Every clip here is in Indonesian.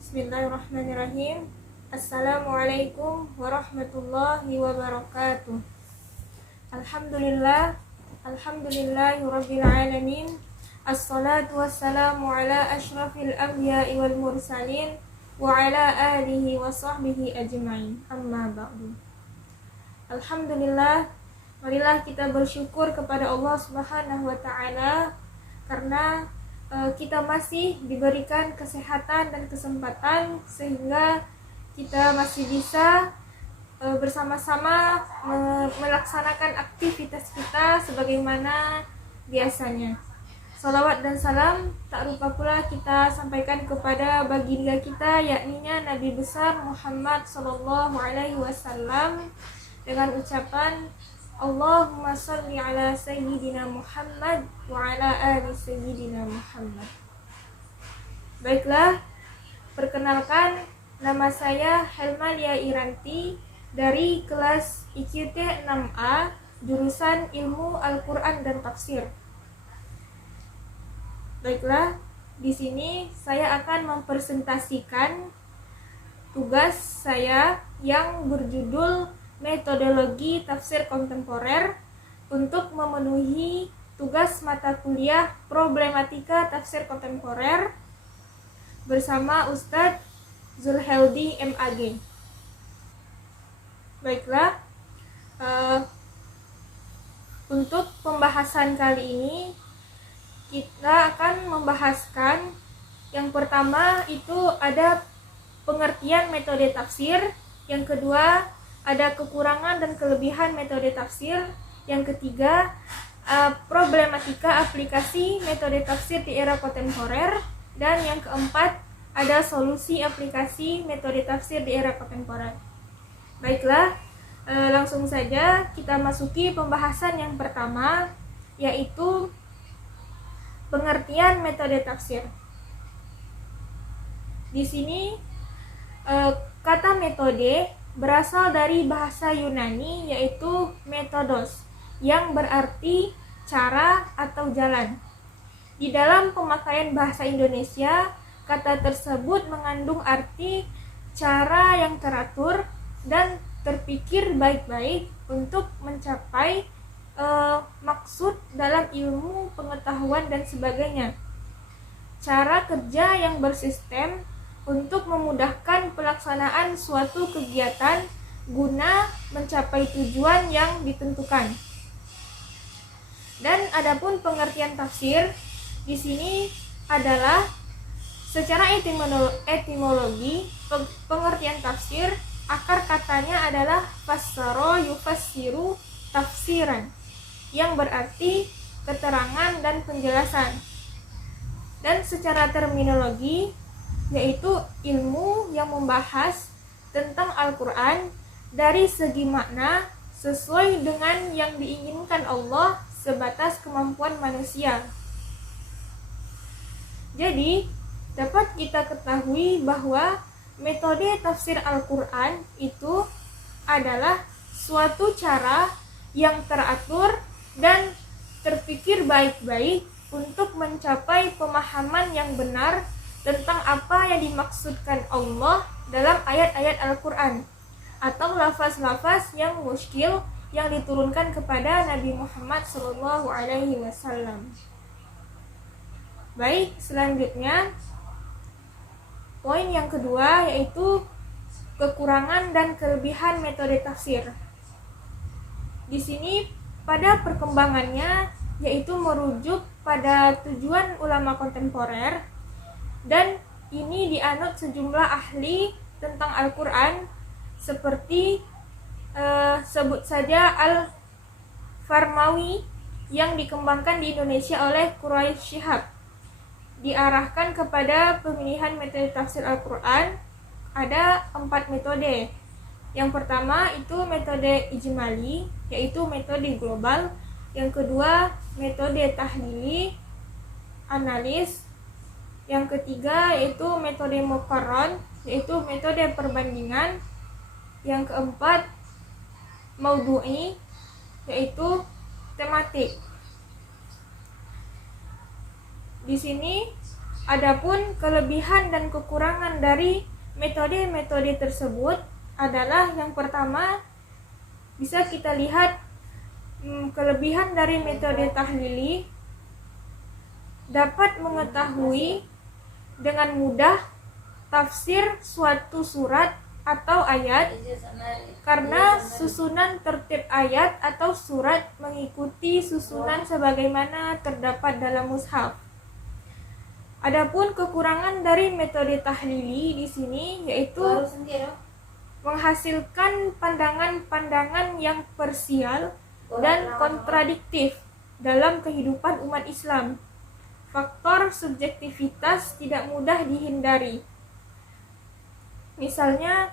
Bismillahirrahmanirrahim. Assalamualaikum warahmatullahi wabarakatuh. Alhamdulillah, alhamdulillahirabbil alamin. Assalatu wassalamu ala asyrafil anbiya'i wal mursalin wa ala alihi wa sahbihi ajma'in. Amma ba'du. Alhamdulillah, marilah kita bersyukur kepada Allah Subhanahu wa taala karena kita masih diberikan kesehatan dan kesempatan sehingga kita masih bisa bersama-sama melaksanakan aktivitas kita sebagaimana biasanya. Salawat dan salam tak lupa pula kita sampaikan kepada baginda kita, yakninya Nabi besar Muhammad SAW, dengan ucapan Allahumma sholli ala sayyidina Muhammad wa ala ali sayyidina Muhammad. Baiklah, perkenalkan, nama saya Helmalia Iranti dari kelas IQT 6A, jurusan Ilmu Al-Quran dan Tafsir. Baiklah, di sini saya akan mempresentasikan tugas saya yang berjudul Metodologi Tafsir Kontemporer untuk memenuhi tugas mata kuliah Problematika Tafsir Kontemporer bersama Ustadz Zulheldi MAG. Baiklah, untuk pembahasan kali ini kita akan membahaskan yang pertama itu ada pengertian metode tafsir, yang kedua ada kekurangan dan kelebihan metode tafsir, yang ketiga problematika aplikasi metode tafsir di era kontemporer, dan yang keempat ada solusi aplikasi metode tafsir di era kontemporer. Baiklah, langsung saja kita masuki pembahasan yang pertama, yaitu pengertian metode tafsir. Di sini kata metode berasal dari bahasa Yunani, yaitu metodos, yang berarti cara atau jalan. Di dalam pemakaian bahasa Indonesia, kata tersebut mengandung arti cara yang teratur dan terpikir baik-baik untuk mencapai maksud dalam ilmu, pengetahuan, dan sebagainya. Cara kerja yang bersistem untuk memudahkan pelaksanaan suatu kegiatan guna mencapai tujuan yang ditentukan. Dan adapun pengertian tafsir di sini adalah secara etimologi, pengertian tafsir akar katanya adalah fassara yufassiru tafsiran, yang berarti keterangan dan penjelasan. Dan secara terminologi yaitu ilmu yang membahas tentang Al-Quran dari segi makna sesuai dengan yang diinginkan Allah sebatas kemampuan manusia. Jadi, dapat kita ketahui bahwa metode tafsir Al-Quran itu adalah suatu cara yang teratur dan terpikir baik-baik untuk mencapai pemahaman yang benar tentang apa yang dimaksudkan Allah dalam ayat-ayat Al-Quran atau lafaz-lafaz yang muskil yang diturunkan kepada Nabi Muhammad SAW. Baik, selanjutnya poin yang kedua yaitu kekurangan dan kelebihan metode tafsir. Di sini pada perkembangannya yaitu merujuk pada tujuan ulama kontemporer, dan ini dianut sejumlah ahli tentang Al-Quran seperti sebut saja Al-Farmawi yang dikembangkan di Indonesia oleh Quraisy Shihab. Diarahkan kepada pemilihan metode tafsir Al-Quran ada 4 metode. Yang pertama itu metode ijmali, yaitu metode global. Yang kedua metode tahlili, analis. Yang ketiga yaitu metode muqarron, yaitu metode perbandingan. Yang keempat maudhu'i, yaitu tematik. Di sini Adapun kelebihan dan kekurangan dari metode-metode tersebut adalah yang pertama, bisa kita lihat kelebihan dari metode tahlili dapat mengetahui dengan mudah tafsir suatu surat atau ayat karena susunan tertib ayat atau surat mengikuti susunan sebagaimana terdapat dalam mushaf. Adapun kekurangan dari metode tahlili di sini yaitu menghasilkan pandangan-pandangan yang parsial dan kontradiktif dalam kehidupan umat Islam. Faktor subjektivitas tidak mudah dihindari. Misalnya,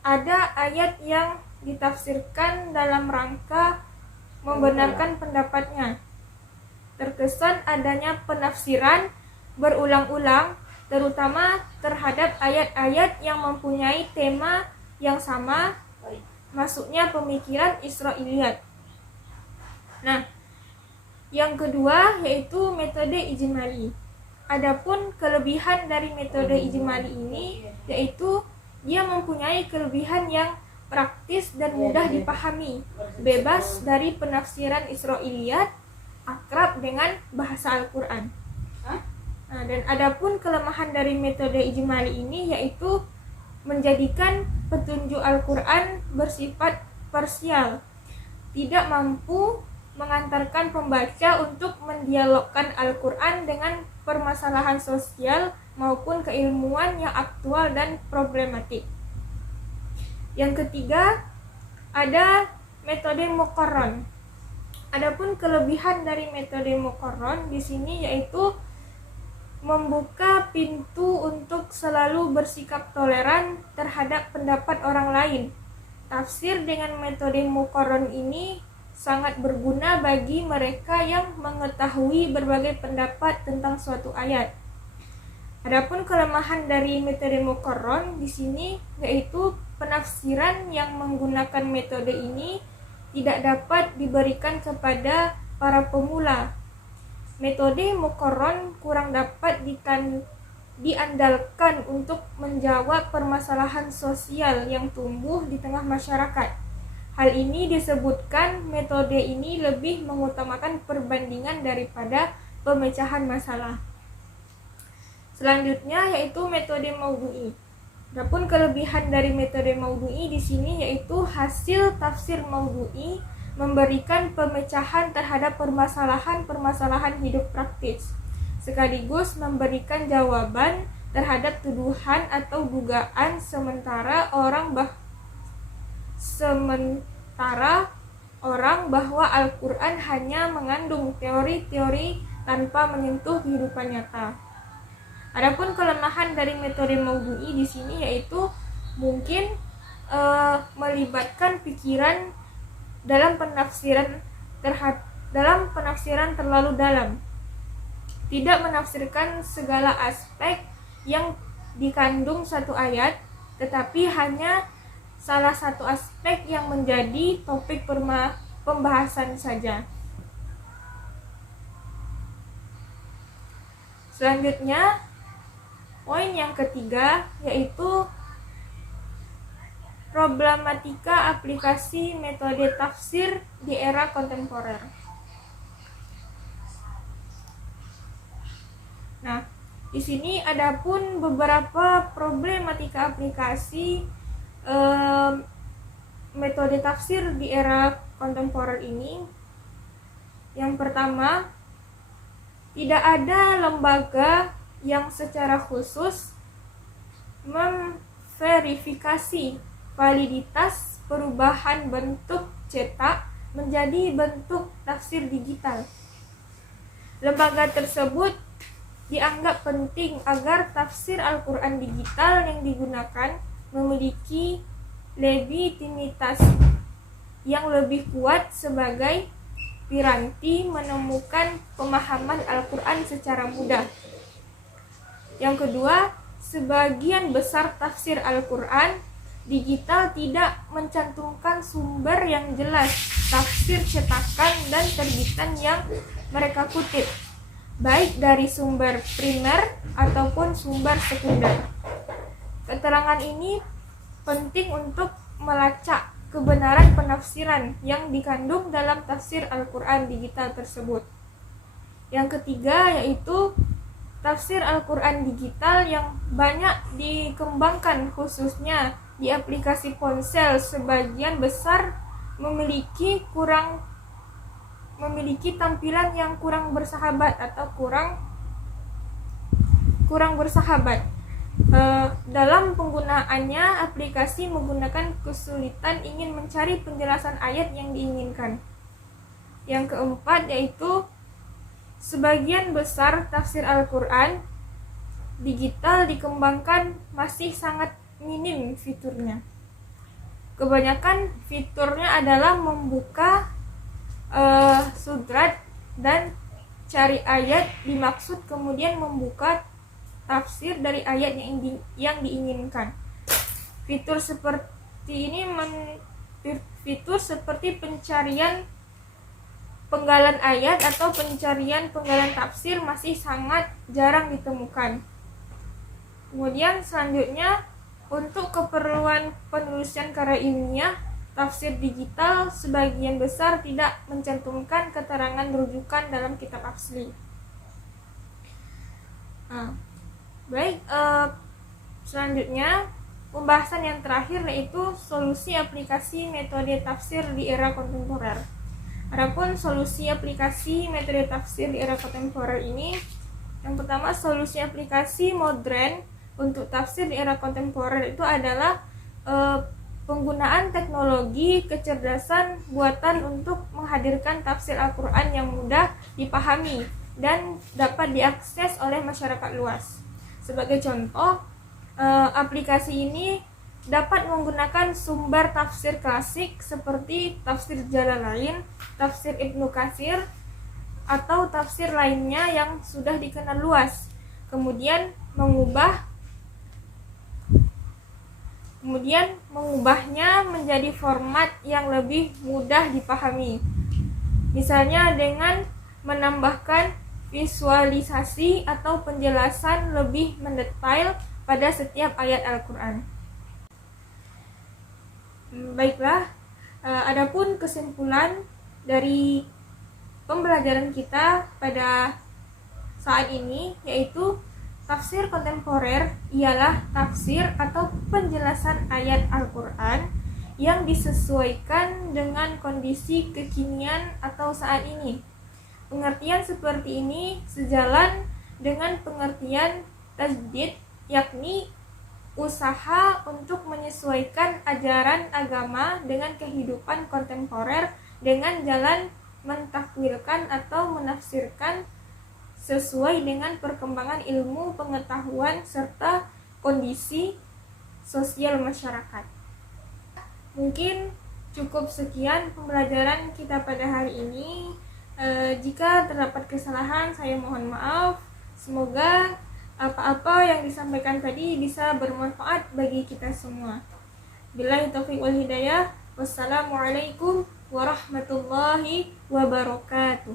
ada ayat yang ditafsirkan dalam rangka membenarkan pendapatnya. Terkesan adanya penafsiran berulang-ulang, terutama terhadap ayat-ayat yang mempunyai tema yang sama, masuknya pemikiran Israiliyat. Nah, yang kedua yaitu metode ijmali. Adapun kelebihan dari metode ijmali ini yaitu dia mempunyai kelebihan yang praktis dan mudah dipahami, bebas dari penafsiran Israiliyat, akrab dengan bahasa Al-Quran. Nah, dan adapun kelemahan dari metode ijmali ini yaitu menjadikan petunjuk Al-Quran bersifat parsial, tidak mampu mengantarkan pembaca untuk mendialogkan Al-Quran dengan permasalahan sosial maupun keilmuan yang aktual dan problematik. Yang ketiga, ada metode muqarron. Adapun kelebihan dari metode muqarron di sini yaitu membuka pintu untuk selalu bersikap toleran terhadap pendapat orang lain. Tafsir dengan metode muqarron ini sangat berguna bagi mereka yang mengetahui berbagai pendapat tentang suatu ayat. Adapun kelemahan dari metode muqarron di sini yaitu penafsiran yang menggunakan metode ini tidak dapat diberikan kepada para pemula. Metode muqarron kurang dapat diandalkan untuk menjawab permasalahan sosial yang tumbuh di tengah masyarakat. Hal ini disebutkan metode ini lebih mengutamakan perbandingan daripada pemecahan masalah. Selanjutnya yaitu metode maudhu'i. Adapun kelebihan dari metode maudhu'i di sini yaitu hasil tafsir maudhu'i memberikan pemecahan terhadap permasalahan hidup praktis, sekaligus memberikan jawaban terhadap tuduhan atau dugaan sementara orang bahwa Al-Quran hanya mengandung teori-teori tanpa menyentuh kehidupan nyata. Adapun kelemahan dari metode maudhu'i di sini yaitu mungkin melibatkan pikiran dalam penafsiran terlalu dalam, tidak menafsirkan segala aspek yang dikandung satu ayat, tetapi hanya salah satu aspek yang menjadi topik pembahasan saja. Selanjutnya, poin yang ketiga yaitu problematika aplikasi metode tafsir di era kontemporer. Nah, di sini ada pun beberapa problematika aplikasi metode tafsir di era kontemporer ini. Yang pertama, tidak ada lembaga yang secara khusus memverifikasi validitas perubahan bentuk cetak menjadi bentuk tafsir digital. Lembaga tersebut dianggap penting agar tafsir Al-Quran digital yang digunakan memiliki legitimitas yang lebih kuat sebagai piranti menemukan pemahaman Al-Quran secara mudah. Yang kedua, sebagian besar tafsir Al-Quran digital tidak mencantumkan sumber yang jelas tafsir cetakan dan terbitan yang mereka kutip. baik dari sumber primer ataupun sumber sekunder. Keterangan ini penting untuk melacak kebenaran penafsiran yang dikandung dalam tafsir Al-Quran digital tersebut. Yang ketiga yaitu tafsir Al-Quran digital yang banyak dikembangkan khususnya di aplikasi ponsel sebagian besar memiliki tampilan yang kurang bersahabat atau kurang bersahabat. Dalam penggunaannya, aplikasi menggunakan kesulitan ingin mencari penjelasan ayat yang diinginkan. Yang keempat yaitu sebagian besar tafsir Al-Quran digital dikembangkan masih sangat minim fiturnya. Kebanyakan fiturnya adalah membuka sudrat dan cari ayat dimaksud, kemudian membuka tafsir dari ayat yang diinginkan. Fitur seperti pencarian penggalan ayat atau pencarian penggalan tafsir masih sangat jarang ditemukan. Kemudian selanjutnya, untuk keperluan penulisan karya ilmiah, tafsir digital sebagian besar tidak mencantumkan keterangan rujukan dalam kitab asli. Selanjutnya pembahasan yang terakhir yaitu solusi aplikasi metode tafsir di era kontemporer. Adapun solusi aplikasi metode tafsir di era kontemporer ini, yang pertama, solusi aplikasi modern untuk tafsir di era kontemporer itu adalah penggunaan teknologi kecerdasan buatan untuk menghadirkan tafsir Al-Quran yang mudah dipahami dan dapat diakses oleh masyarakat luas. Sebagai contoh, aplikasi ini dapat menggunakan sumber tafsir klasik seperti tafsir Jalalain, tafsir Ibnu Katsir, atau tafsir lainnya yang sudah dikenal luas, kemudian mengubahnya menjadi format yang lebih mudah dipahami. Misalnya dengan menambahkan visualisasi atau penjelasan lebih mendetail pada setiap ayat Al-Quran. Baiklah, adapun kesimpulan dari pembelajaran kita pada saat ini yaitu tafsir kontemporer ialah tafsir atau penjelasan ayat Al-Quran yang disesuaikan dengan kondisi kekinian atau saat ini. Pengertian seperti ini sejalan dengan pengertian tajdid, yakni usaha untuk menyesuaikan ajaran agama dengan kehidupan kontemporer dengan jalan mentakwilkan atau menafsirkan sesuai dengan perkembangan ilmu pengetahuan serta kondisi sosial masyarakat. Mungkin cukup sekian pembelajaran kita pada hari ini. Jika terdapat kesalahan, saya mohon maaf. Semoga apa-apa yang disampaikan tadi bisa bermanfaat bagi kita semua. Billahi taufiq wal hidayah. Wassalamualaikum warahmatullahi wabarakatuh.